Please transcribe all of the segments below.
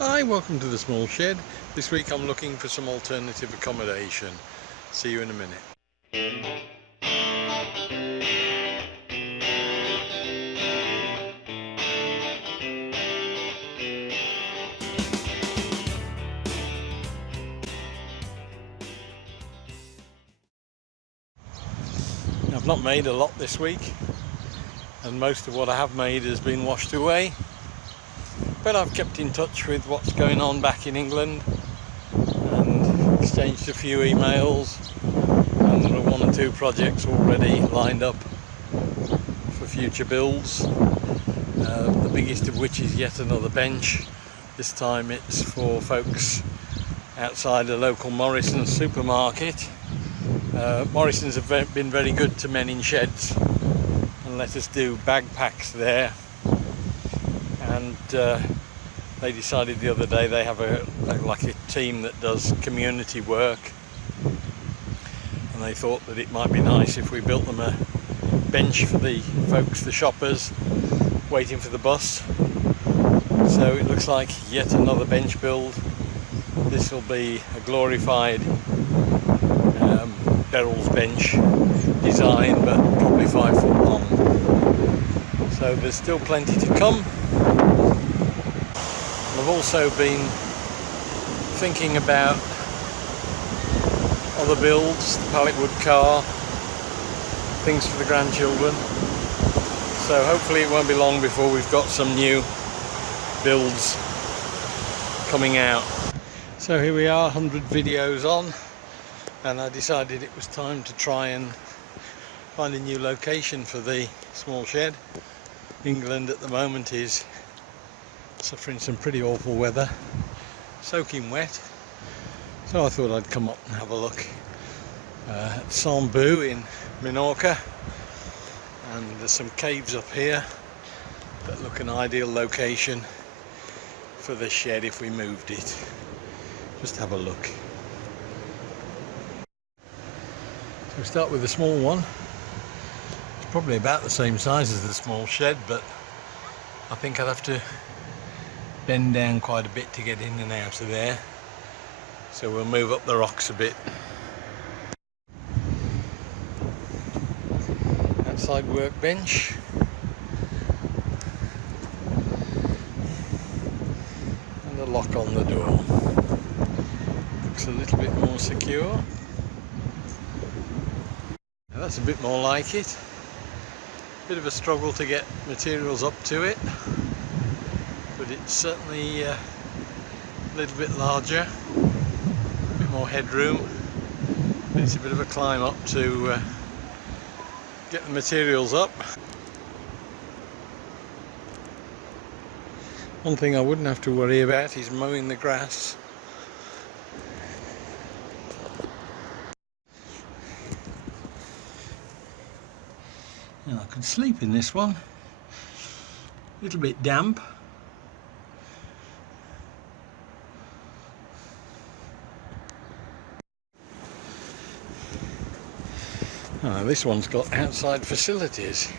Hi, welcome to the small shed. This week I'm looking for some alternative accommodation. See you in a minute. I've not made a lot this week, and most of what I have made has been washed away, but I've kept in touch with what's going on back in England and exchanged a few emails, and there are one or two projects already lined up for future builds, the biggest of which is yet another bench. This time it's for folks outside a local Morrison's supermarket. Morrison's have been very good to men in sheds and let us do bag packs there, and they decided the other day they have a team that does community work, and they thought that it might be nice if we built them a bench for the folks, the shoppers, waiting for the bus. So it looks like yet another bench build. This will be a glorified Beryl's bench design, but probably 5 foot long. So there's still plenty to come. I've also been thinking about other builds, the pallet wood car, things for the grandchildren. So hopefully it won't be long before we've got some new builds coming out. So here we are, 100 videos on, and I decided it was time to try and find a new location for the small shed. England at the moment is suffering some pretty awful weather, soaking wet, so I thought I'd come up and have a look at Sambu in Minorca, and there's some caves up here that look an ideal location for the shed if we moved it. Just have a look. So we start with the small one. It's probably about the same size as the small shed, but I think I'd have to bend down quite a bit to get in and out of there. So we'll move up the rocks a bit. Outside workbench. And a lock on the door. Looks a little bit more secure. Now that's a bit more like it. Bit of a struggle to get materials up to it, but it's certainly a little bit larger, a bit more headroom. It's a bit of a climb up to get the materials up. One thing I wouldn't have to worry about is mowing the grass. Now I could sleep in this one. A little bit damp. This one's got outside facilities,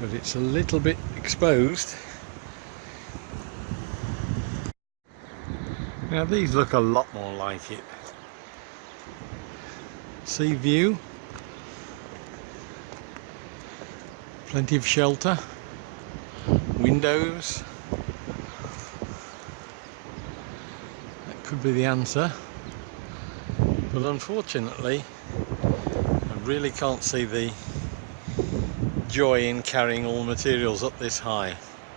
but it's a little bit exposed. Now these look a lot more like it. Sea view, plenty of shelter, windows. That could be the answer, but unfortunately I really can't see the joy in carrying all the materials up this high.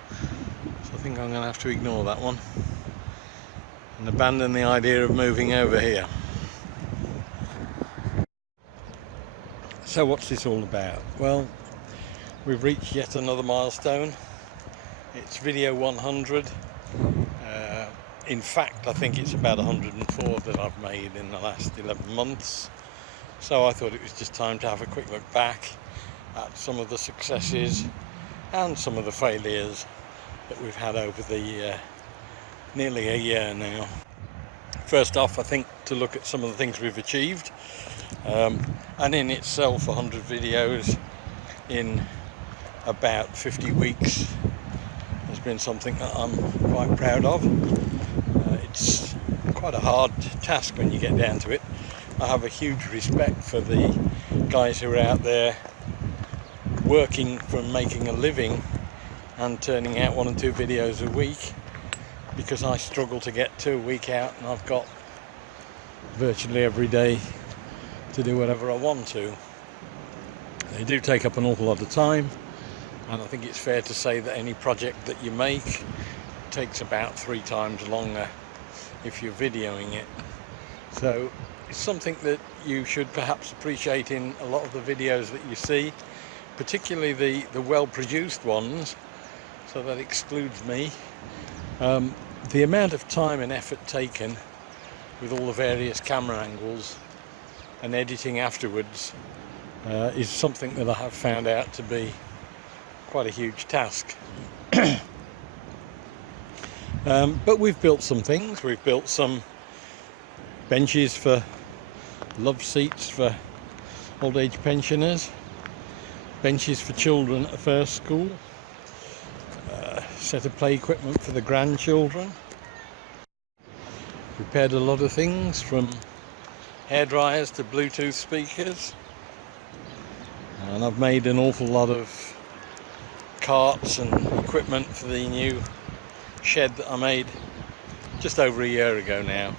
So I think I'm going to have to ignore that one and abandon the idea of moving over here. So what's this all about? Well, we've reached yet another milestone. It's video 100. In fact, I think it's about 104 that I've made in the last 11 months. So I thought it was just time to have a quick look back at some of the successes and some of the failures that we've had over the nearly a year now. First off, I think to look at some of the things we've achieved, and in itself 100 videos in about 50 weeks has been something that I'm quite proud of. It's quite a hard task when you get down to it. I have a huge respect for the guys who are out there working from making a living and turning out 1 or 2 videos a week, because I struggle to get 2 a week out, and I've got virtually every day to do whatever I want to. They do take up an awful lot of time, and I think it's fair to say that any project that you make takes about 3 times longer if you're videoing it. So it's something that you should perhaps appreciate in a lot of the videos that you see, particularly the well-produced ones, so that excludes me. The amount of time and effort taken with all the various camera angles and editing afterwards is something that I have found out to be quite a huge task. But we've built some things. We've built some benches for love seats for old age pensioners, benches for children at the first school, set of play equipment for the grandchildren. Repaired a lot of things, from hair dryers to Bluetooth speakers, and I've made an awful lot of carts and equipment for the new shed that I made just over a year ago now.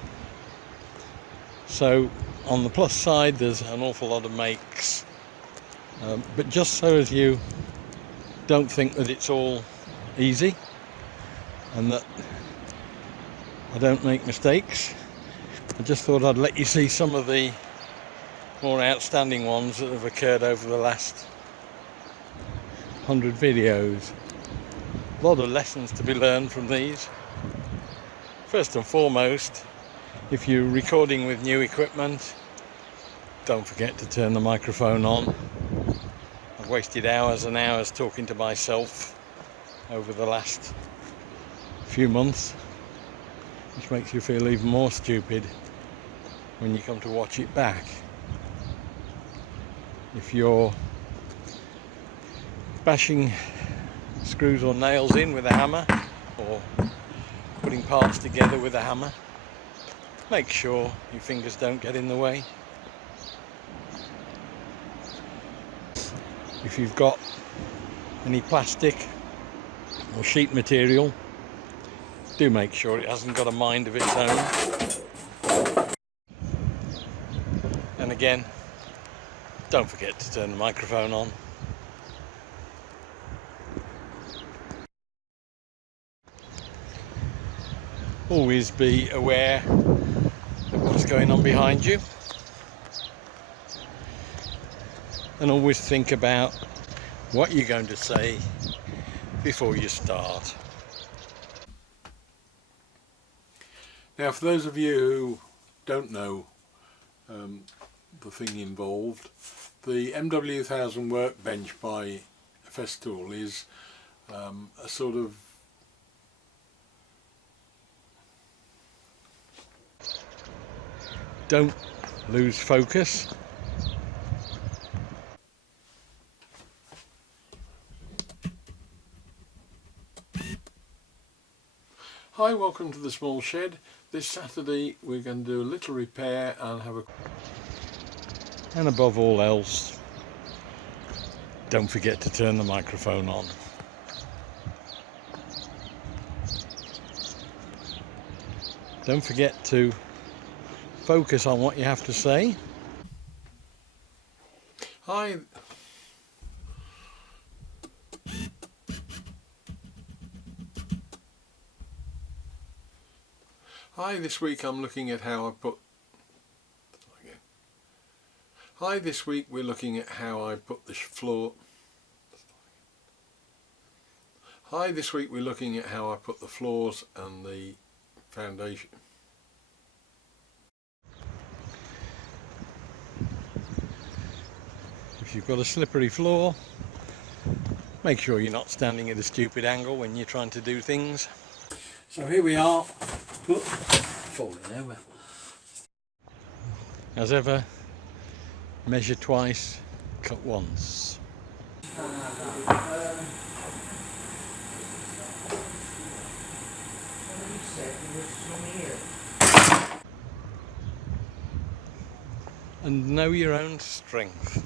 So on the plus side, there's an awful lot of makes, but just so as you don't think that it's all easy and that I don't make mistakes, I just thought I'd let you see some of the more outstanding ones that have occurred over the last 100 videos. A lot of lessons to be learned from these. First and foremost, if you're recording with new equipment, don't forget to turn the microphone on. I've wasted hours and hours talking to myself over the last few months, which makes you feel even more stupid when you come to watch it back. If you're bashing screws or nails in with a hammer, or putting parts together with a hammer, make sure your fingers don't get in the way. If you've got any plastic or sheet material, do make sure it hasn't got a mind of its own. And again, don't forget to turn the microphone on. Always be aware of what's going on behind you, and always think about what you're going to say before you start. Now, for those of you who don't know the thing involved, the MW1000 workbench by Festool is a sort of don't lose focus. Hi, welcome to the small shed. This Saturday we're going to do a little repair and have a... And above all else, don't forget to turn the microphone on. Don't forget to focus on what you have to say. Hi. Hi, this week I'm looking at how I put... Hi, this week we're looking at how I put the floor... Hi, this week we're looking at how I put the floors and the foundation. If you've got a slippery floor, make sure you're not standing at a stupid angle when you're trying to do things. So here we are. Oop, falling over. As ever, measure twice, cut once. And know your own strength.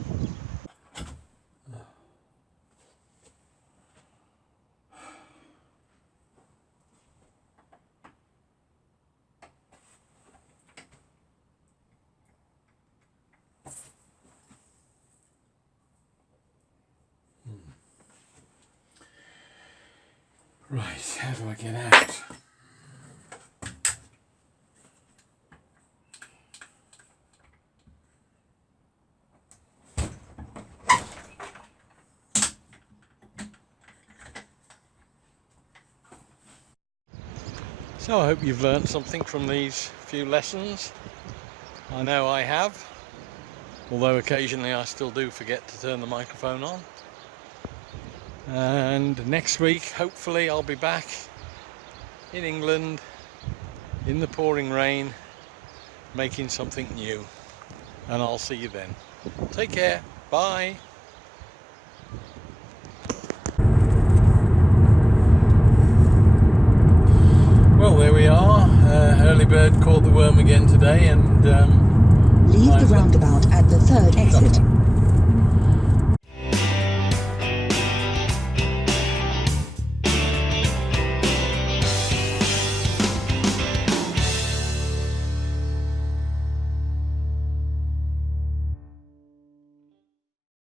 Right, how do I get out? So I hope you've learned something from these few lessons. I know I have, although occasionally I still do forget to turn the microphone on. And next week, hopefully, I'll be back in England in the pouring rain, making something new. And I'll see you then. Take care. Bye. Well, there we are. Early bird caught the worm again today, and leave the roundabout at the third exit.